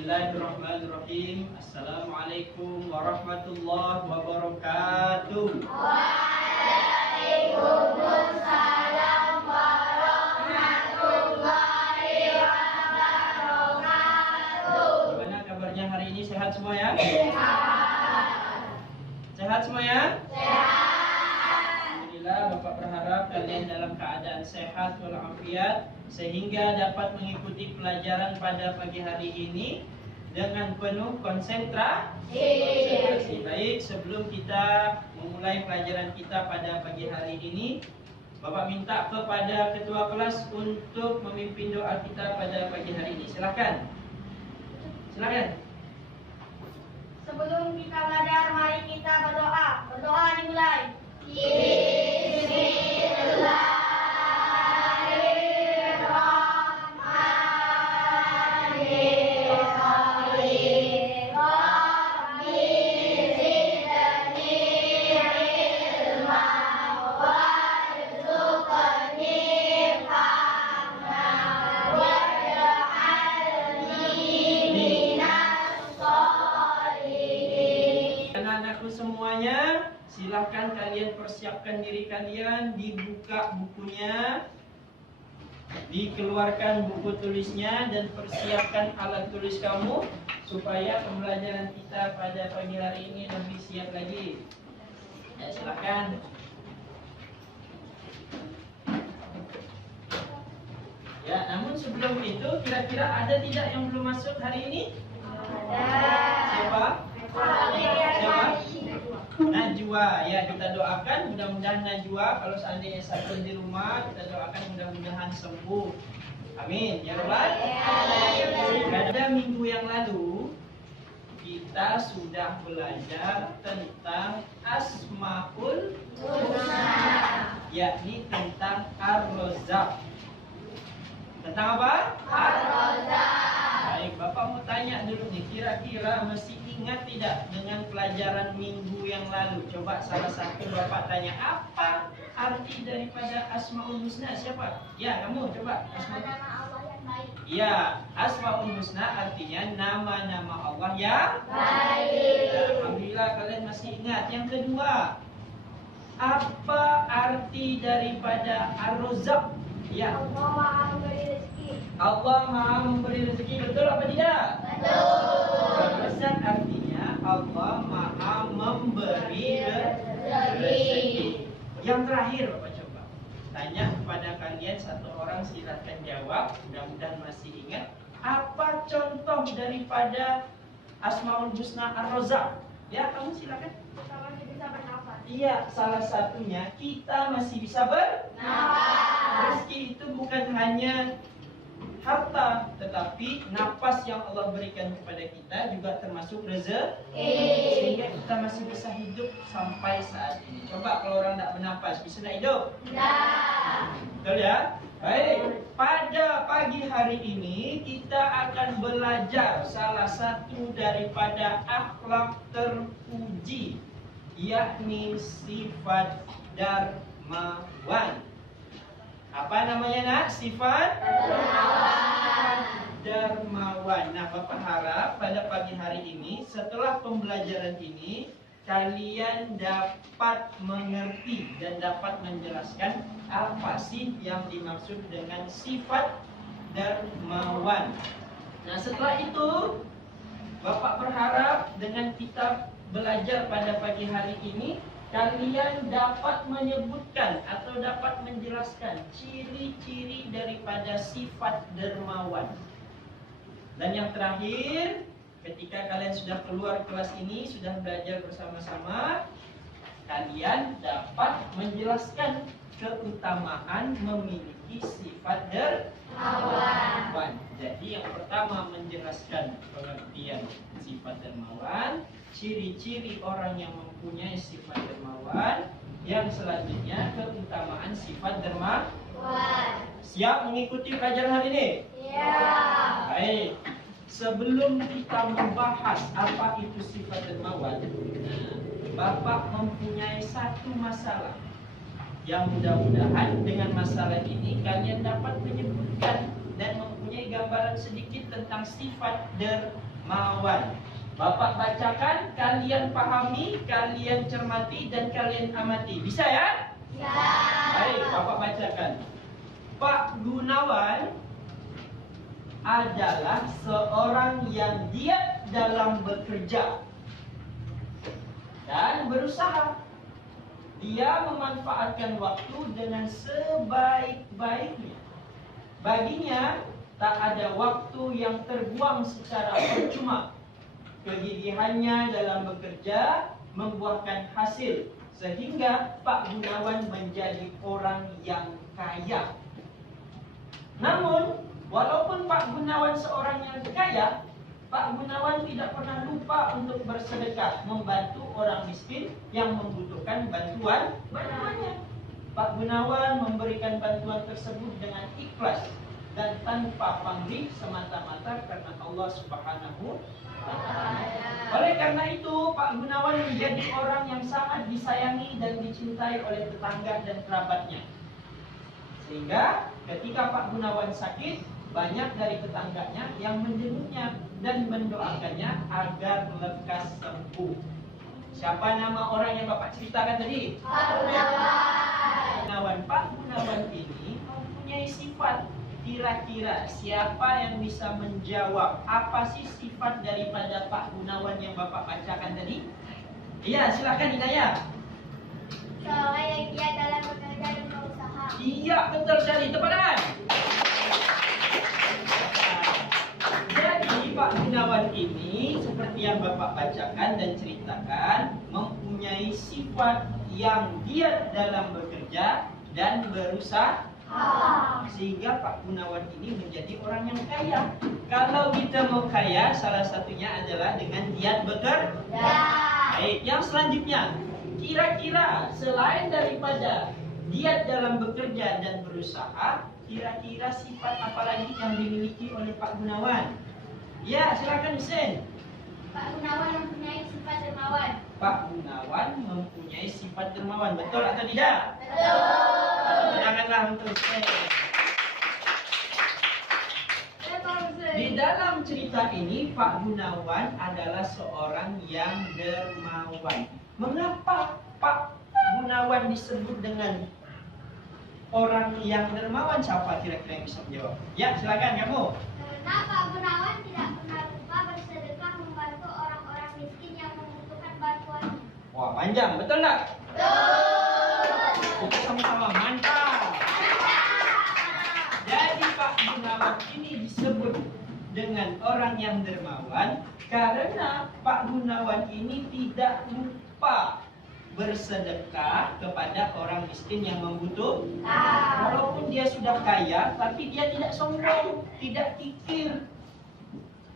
Bismillahirrahmanirrahim. Assalamualaikum warahmatullahi wabarakatuh. Waalaikumsalam warahmatullahi wabarakatuh. Gimana kabarnya hari ini? Sehat semua ya? Sehat. Sehat semua ya? Sehat. Alhamdulillah, Bapak berharap kalian dalam keadaan sehat walafiat sehingga dapat mengikuti pelajaran pada pagi hari ini dengan penuh konsentrasi. Baik, sebelum kita memulai pelajaran kita pada pagi hari ini, Bapak minta kepada ketua kelas untuk memimpin doa kita pada pagi hari ini. Silakan. Silakan. Sebelum kita belajar, mari kita berdoa. Berdoa dimulai. Bismillahirrahmanirrahim. Rabbi zidni ilman warzuqni fahman waj'alni minas sholihin. Anak-anakku semuanya, silahkan kalian persiapkan diri kalian, dibuka bukunya, dikeluarkan buku tulisnya, dan persiapkan alat tulis kamu supaya pembelajaran kita pada pagi hari ini lebih siap lagi. Ya, silahkan. Ya, namun sebelum itu, kira-kira ada tidak yang belum masuk hari ini? Siapa? Siapa? Najwa. Ya, kita doakan mudah-mudahan Najwa kalau seandainya sakit di rumah, kita doakan mudah-mudahan sembuh. Amin. Ya Rabbal. Pada minggu yang lalu kita sudah belajar tentang Asmaul Husna, yakni tentang Ar-Razzaq. Tentang apa? Ar-Razzaq. Baik, Bapak mau tanya dulu nih, kira-kira masih ingat tidak dengan pelajaran minggu yang lalu? Coba salah satu Bapak tanya, apa arti daripada Asmaul Husna? Siapa? Ya, kamu coba. Nama Allah yang baik. Ya, Asmaul Husna artinya nama-nama Allah yang Baik. Alhamdulillah kalian masih ingat. Yang kedua, apa arti daripada Ar-Razzaq? Ya, Allah Maha memberi rezeki. Allah Maha memberi rezeki, betul apa tidak? Betul. Ar-Razzaq artinya Allah Maha memberi rezeki. Yang terakhir Bapak coba tanya kepada kalian satu orang, silakan jawab. Mudah-mudahan masih ingat. Apa contoh daripada Asmaul Husna Ar-Razzaq? Ya, kamu silakan. Kita masih bisa bernafas. Iya, salah satunya kita masih bisa bernafas. Rezeki itu bukan hanya harta, tetapi napas yang Allah berikan kepada kita juga termasuk rezeki, sehingga kita masih bisa hidup sampai saat ini. Coba kalau orang tidak bernapas, bisa tidak hidup? Tidak. Betul ya? Baik, pada pagi hari ini kita akan belajar salah satu daripada akhlak terpuji, yakni sifat dermawan. Apa namanya nak? Sifat dermawan. Nah, Bapak harap pada pagi hari ini, setelah pembelajaran ini, kalian dapat mengerti dan dapat menjelaskan apa sih yang dimaksud dengan sifat dermawan. Nah, setelah itu, Bapak berharap dengan kita belajar pada pagi hari ini, kalian dapat menyebutkan atau dapat menjelaskan ciri-ciri daripada sifat dermawan. Dan yang terakhir, ketika kalian sudah keluar kelas ini, sudah belajar bersama-sama, kalian dapat menjelaskan keutamaan memiliki sifat dermawan. Jadi yang pertama menjelaskan pengertian sifat dermawan, ciri-ciri orang yang mempunyai sifat dermawan. Yang selanjutnya keutamaan sifat dermawan. Siap mengikuti pelajaran hari ini? Ya. Baik. Sebelum kita membahas apa itu sifat dermawan, Bapak mempunyai satu masalah yang mudah-mudahan dengan masalah ini kalian dapat menyebutkan dan mempunyai gambaran sedikit tentang sifat dermawan. dermawan. Bapak bacakan, kalian pahami, kalian cermati, dan kalian amati. Bisa ya? Ya. Baik, Bapak bacakan. Pak Gunawan adalah seorang yang giat dalam bekerja dan berusaha. Dia memanfaatkan waktu dengan sebaik-baiknya. Baginya, tak ada waktu yang terbuang secara percuma. Kegigihannya dalam bekerja membuahkan hasil, sehingga Pak Gunawan menjadi orang yang kaya. Namun, walaupun Pak Gunawan seorang yang kaya, Pak Gunawan tidak pernah lupa untuk bersedekah, membantu orang miskin yang membutuhkan bantuannya. Pak Gunawan memberikan bantuan tersebut dengan ikhlas dan tanpa pamrih, semata-mata karena Allah Subhanahu wa Ta'ala. Oleh karena itu, Pak Gunawan menjadi orang yang sangat disayangi dan dicintai oleh tetangga dan kerabatnya. Sehingga ketika Pak Gunawan sakit, banyak dari tetangganya yang menjenguknya dan mendoakannya agar lekas sembuh. Siapa nama orang yang Bapak ceritakan tadi? Pak Gunawan. Pak Gunawan ini mempunyai sifat. Kira-kira siapa yang bisa menjawab apa sih sifat daripada Pak Gunawan yang Bapak bacakan tadi? Iya, silakan Hidayah. Seorang yang giat dalam bekerja dan berusaha. Iya, betul sekali. Tepuk tangan. Jadi Pak Gunawan ini seperti yang Bapak bacakan dan ceritakan, mempunyai sifat yang giat dalam bekerja dan berusaha, sehingga Pak Gunawan ini menjadi orang yang kaya. Kalau kita mau kaya, salah satunya adalah dengan giat bekerja. Baik, yang selanjutnya, kira-kira selain daripada giat dalam bekerja dan berusaha, kira-kira sifat apa lagi yang dimiliki oleh Pak Gunawan? Ya, silakan Husein. Pak Gunawan mempunyai sifat dermawan. Pak Gunawan mempunyai sifat dermawan, betul atau tidak? Betul. Janganlah untuk Husein. Di dalam cerita ini, Pak Gunawan adalah seorang yang dermawan. Mengapa Pak Gunawan disebut dengan orang yang dermawan? Siapa kira-kira yang bisa menjawab? Ya, silakan kamu. Karena Pak Gunawan tidak pernah lupa bersedekah membantu orang-orang miskin yang membutuhkan bantuan. Wah, panjang, betul nggak? Betul. Kita sama-sama mantap. Jadi Pak Gunawan ini disebut dengan orang yang dermawan karena Pak Gunawan ini tidak lupa bersedekah kepada orang miskin yang membutuhkan. Walaupun dia sudah kaya, tapi dia tidak sombong, tidak kikir.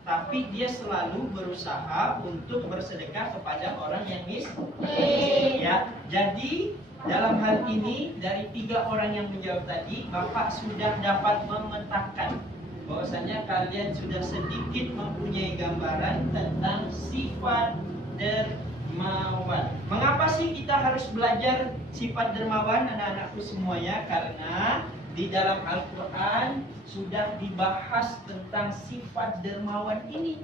Tapi dia selalu berusaha untuk bersedekah kepada orang yang miskin. Ya, jadi dalam hal ini dari 3 orang yang menjawab tadi, Bapak sudah dapat memetakan bahwasanya kalian sudah sedikit mempunyai gambaran tentang sifat dermawan. Mengapa sih kita harus belajar sifat dermawan, anak-anakku semuanya? Karena di dalam Al-Quran sudah dibahas tentang sifat dermawan ini.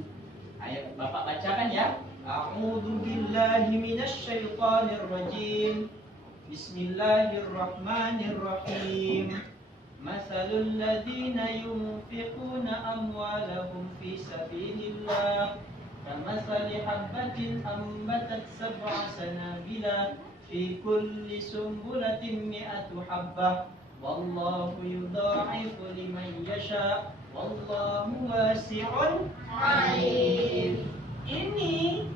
Ayo Bapak bacakan ya. A'udzu billahi minasyaitonir rajim. Bismillahirrahmanirrahim. Mathalul ladzina yunfiquna amwalahum fi sabilillah kamathali habbatin ambatat sab'a sanabila fi kulli sumbulatin mi'atu habbah wallahu yudha'ifu liman yasha wallahu wasi'un alim. Ini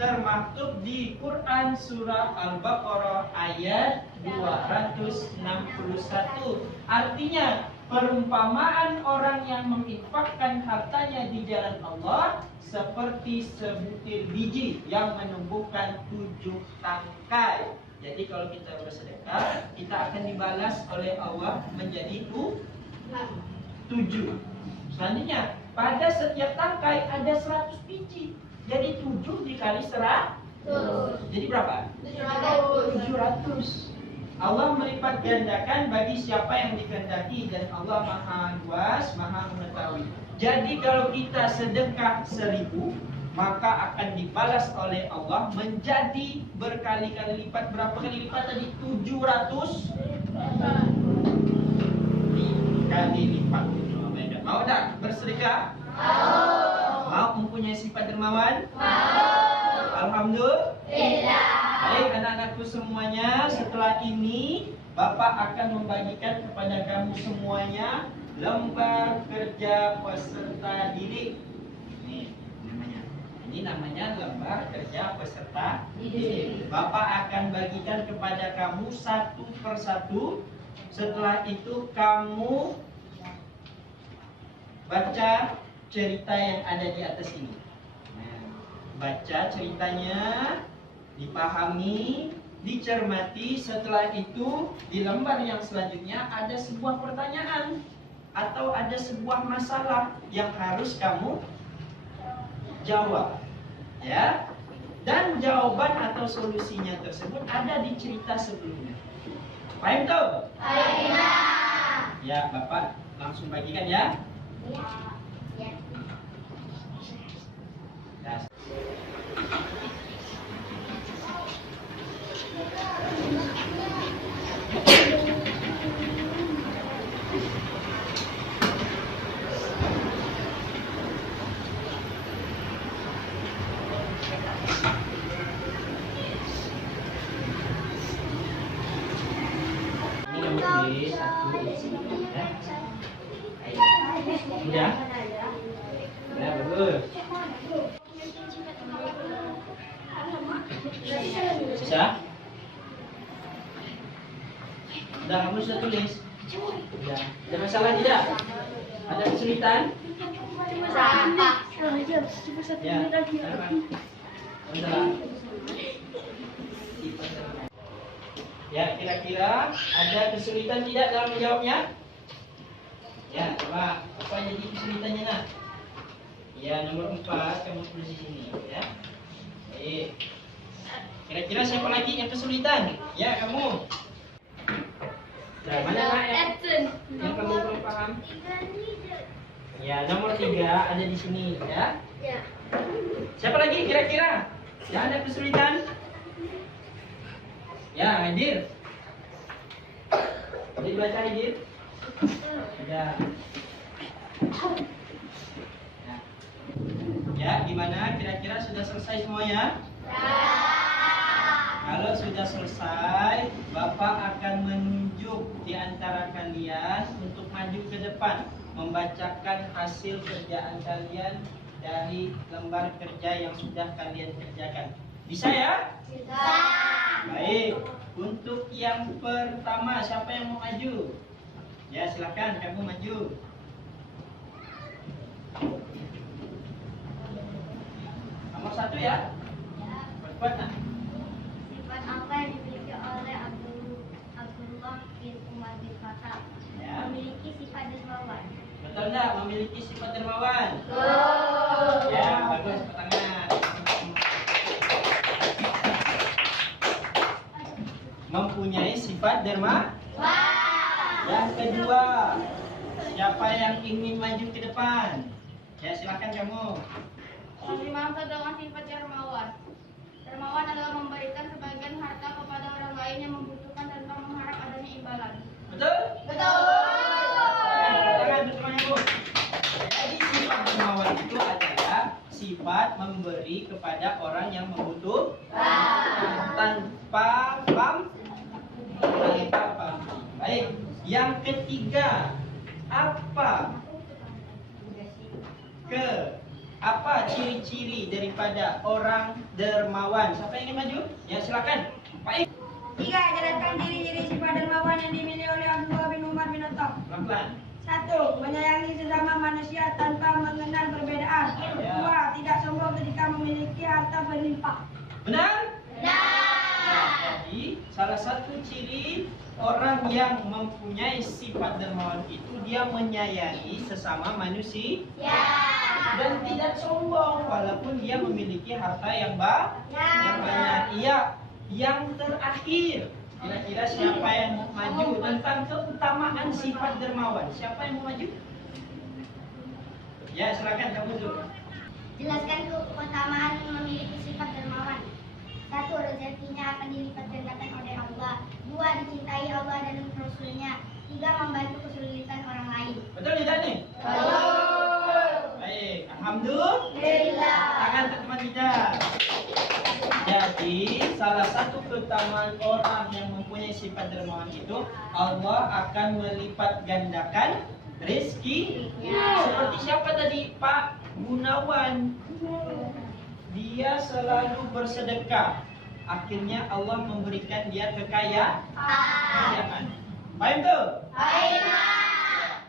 termaktub di Quran surah Al-Baqarah ayat 261. Artinya, perumpamaan orang yang menginfakkan hartanya di jalan Allah seperti sebutir biji yang menumbuhkan 7 tangkai. Jadi kalau kita bersedekah, kita akan dibalas oleh Allah menjadi 7. Selanjutnya, pada setiap tangkai ada 100 biji. Jadi 7 dikali 100. Jadi berapa? 700. Allah melipat gandakan bagi siapa yang dikehendaki dan Allah Maha luas, Maha mengetahui. Jadi kalau kita sedekah 1000, maka akan dibalas oleh Allah menjadi berkali-kali lipat. Berapa kali lipat tadi? 700 kali lipat. Mau tak bersedekah? Mau mempunyai sifat dermawan? Alhamdulillah. Baik anak-anakku semuanya, setelah ini Bapak akan membagikan kepada kamu semuanya lembar kerja peserta didik. Ini namanya lembar kerja peserta didik. Bapak akan bagikan kepada kamu satu persatu. Setelah itu kamu baca cerita yang ada di atas ini. Baca ceritanya, dipahami, dicermati. Setelah itu di lembar yang selanjutnya ada sebuah pertanyaan atau ada sebuah masalah yang harus kamu jawab, ya. Dan jawaban atau solusinya tersebut ada di cerita sebelumnya. Paham tuh? Ya, Bapak langsung bagikan ya. Sudah? Ya, bagus. Bisa? Sudah, kamu sudah tulis? Sudah. Ada masalah tidak? Ada kesulitan? Ya, ya, kira-kira ada kesulitan tidak dalam menjawabnya? Ya, coba apa jadi kesulitannya nak? Ya, nomor 4 kamu tulis di sini, ya. Baik. Kira-kira siapa lagi yang kesulitan? Ya, kamu. Nah, mana nak yang kamu belum paham? Ya, nomor 3 ada di sini, ya. Siapa lagi kira-kira yang ada kesulitan? Ya, Hadir. Jadi baca Hadir. Ya. Ya, gimana? Kira-kira sudah selesai semuanya? Kalau sudah selesai, Bapak akan menunjuk di antara kalian untuk maju ke depan, membacakan hasil kerjaan kalian dari lembar kerja yang sudah kalian kerjakan. Bisa ya? Bisa. Baik. Untuk yang pertama, siapa yang mau maju? Ya, silakan kamu maju. Nomor 1 ya. Buat nak. Sifat apa yang dimiliki oleh Abdullah bin Umar bin Khattab? Ya. Memiliki sifat dermawan. Betul enggak memiliki sifat dermawan? Betul. Ya, bagus, tangan. Mempunyai sifat dermawan. Yang kedua, siapa yang ingin maju ke depan? Ya, silakan kamu. Dimaksud dengan sifat dermawan. Dermawan adalah memberikan sebagian harta kepada orang lain yang membutuhkan tanpa mengharap adanya imbalan. Betul? Betul. Tangan bersemangat, Bu. Jadi sifat dermawan itu adalah sifat memberi kepada orang yang membutuhkan tanpa pamrih. Baik. Yang ketiga, apa ciri-ciri daripada orang dermawan? Siapa yang ingin maju? Ya, silakan. Baik. 3. Jelaskan ciri-ciri sifat dermawan yang dimiliki oleh Abdullah bin Umar bin Khattab. Pelan-pelan. 1. Menyayangi sesama manusia tanpa mengenal perbedaan. 2. Tidak sombong ketika memiliki harta berlimpah. Benar? Jadi, salah satu ciri orang yang mempunyai sifat dermawan itu dia menyayangi sesama manusia dan tidak sombong walaupun dia memiliki harta yang banyak. Iya, yang terakhir, kira-kira siapa yang mau maju tentang keutamaan sifat dermawan? Siapa yang mau maju? Ya, silakan kamu dulu. Jelaskan keutamaan memiliki sifat dermawan. 1. Rezekinya akan dilipat gandakan oleh Allah. 2. Dicintai Allah dan Rasulnya. 3. Membantu kesulitan orang lain. Betul tidak nih? Betul. Baik, alhamdulillah. Tangan teman kita. Jadi, salah satu keutamaan orang yang mempunyai sifat dermawan itu, Allah akan melipat gandakan rezeki. Seperti siapa tadi? Pak Gunawan. Dia selalu bersedekah. Akhirnya Allah memberikan dia kekayaan. Paham tuh?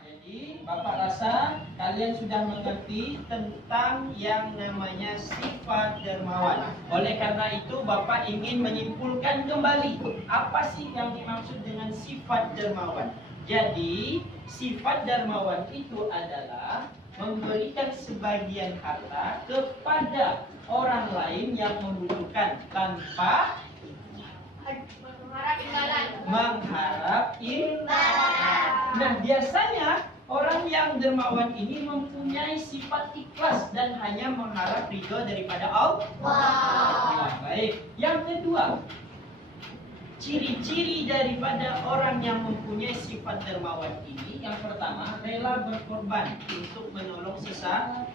Jadi, Bapak rasa kalian sudah mengerti tentang yang namanya sifat dermawan. Oleh karena itu, Bapak ingin menyimpulkan kembali apa sih yang dimaksud dengan sifat dermawan. Jadi, sifat dermawan itu adalah memberikan sebagian harta kepada orang lain yang membutuhkan tanpa mengharap imbalan. Nah, biasanya orang yang dermawan ini mempunyai sifat ikhlas dan hanya mengharap ridho daripada Allah. Baik. Yang kedua, ciri-ciri daripada orang yang mempunyai sifat dermawan ini, yang pertama, rela berkorban untuk menolong sesama.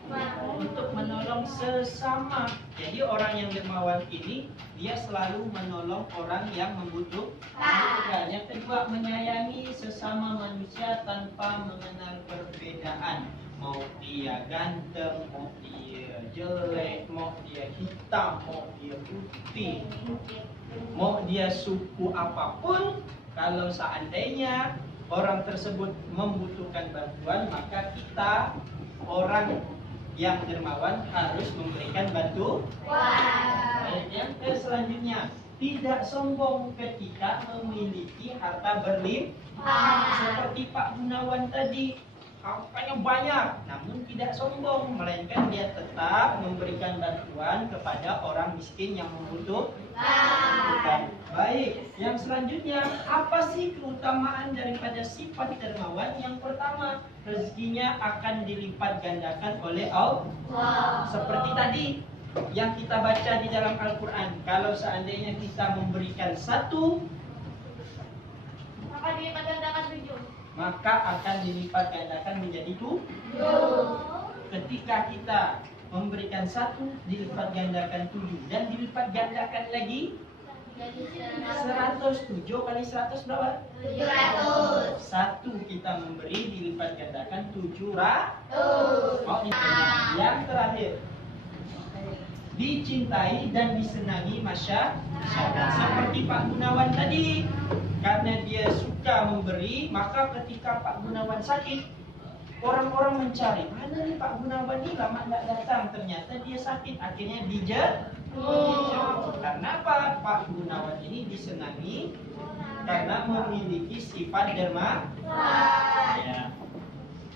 Jadi orang yang dermawan ini dia selalu menolong orang yang membutuhkan. Yang kedua, menyayangi sesama manusia tanpa mengenal perbedaan. Mau dia ganteng, mau dia jelek, mau dia hitam, mau dia putih, mau dia suku apapun, kalau seandainya orang tersebut membutuhkan bantuan, maka kita orang yang dermawan harus memberikan bantuan. Yang selanjutnya, tidak sombong ketika memiliki harta berlimpah. Seperti Pak Gunawan tadi, hartanya banyak, namun tidak sombong, melainkan dia tetap memberikan bantuan kepada orang miskin yang membutuhkan. Baik, yang selanjutnya, apa sih keutamaan daripada sifat dermawan? Yang pertama, rezekinya akan dilipat gandakan oleh Allah. Seperti tadi yang kita baca di dalam Al-Quran, kalau seandainya kita memberikan 1, Maka dilipat gandakan 7. maka akan dilipat gandakan menjadi 7. Ketika kita memberikan 1, dilipat gandakan 7, dan dilipat gandakan lagi 107 kali 100 berapa? 700. 1 kita memberi dilipat gandakan 700. Yang terakhir, dicintai dan disenangi masyarakat. Seperti Pak Gunawan tadi, karena dia suka memberi, maka ketika Pak Gunawan sakit, orang-orang mencari, mana nih Pak Gunawan ini lama tidak datang, ternyata dia sakit, akhirnya dijemput. Karena apa? Pak Gunawan ini disenangi karena memiliki sifat dermawan. Ya.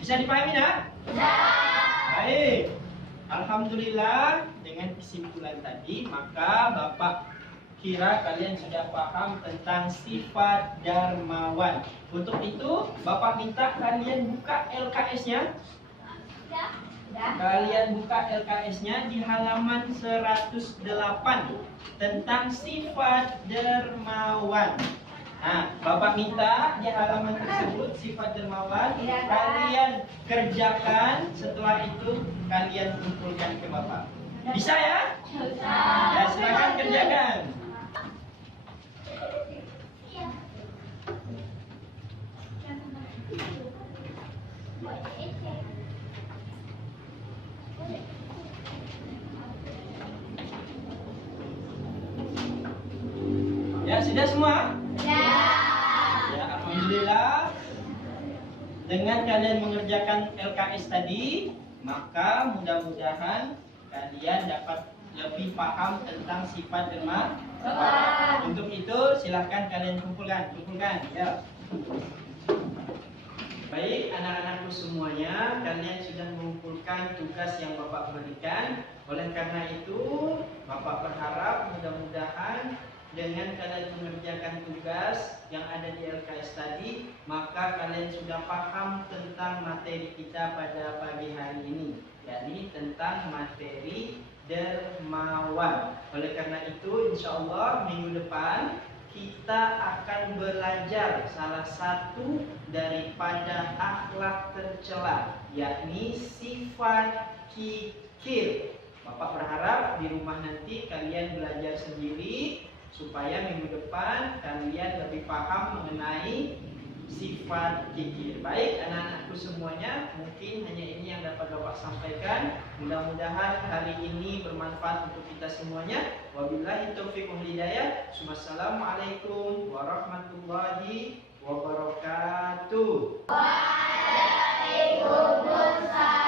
Bisa dipahami ya? Baik. Alhamdulillah, dengan kesimpulan tadi, maka Bapak kira kalian sudah paham tentang sifat dermawan. Untuk itu, Bapak minta kalian buka LKS-nya. Kalian buka LKS-nya di halaman 108 tentang sifat dermawan. Nah, Bapak minta di halaman tersebut sifat dermawan kalian kerjakan, setelah itu kalian kumpulkan ke Bapak. Bisa ya? Bisa. Ya, silakan kerjakan. Ya, sudah semua? Ya, alhamdulillah. Dengan kalian mengerjakan LKS tadi, maka mudah-mudahan kalian dapat lebih paham tentang sifat dermawan. Untuk itu, silahkan kalian kumpulkan, ya. Baik, anak-anakku semuanya, kalian sudah mengumpulkan tugas yang Bapak berikan. Oleh karena itu, Bapak berharap mudah-mudahan dengan kalian mengerjakan tugas yang ada di LKS tadi, maka kalian sudah paham tentang materi kita pada pagi hari ini. tentang materi dermawan. Oleh karena itu, insya Allah minggu depan kita akan belajar salah satu daripada akhlak tercela, yakni sifat kikir. Bapak berharap di rumah nanti kalian belajar sendiri supaya minggu depan kalian lebih paham mengenai sifat kikir. Baik anak-anakku semuanya, mungkin hanya ini yang dapat Bapak sampaikan. Mudah-mudahan hari ini bermanfaat untuk kita semuanya. Wabillahi taufiq wal hidayah. Wassalamualaikum warahmatullahi wabarakatuh. Waalaikumsalam.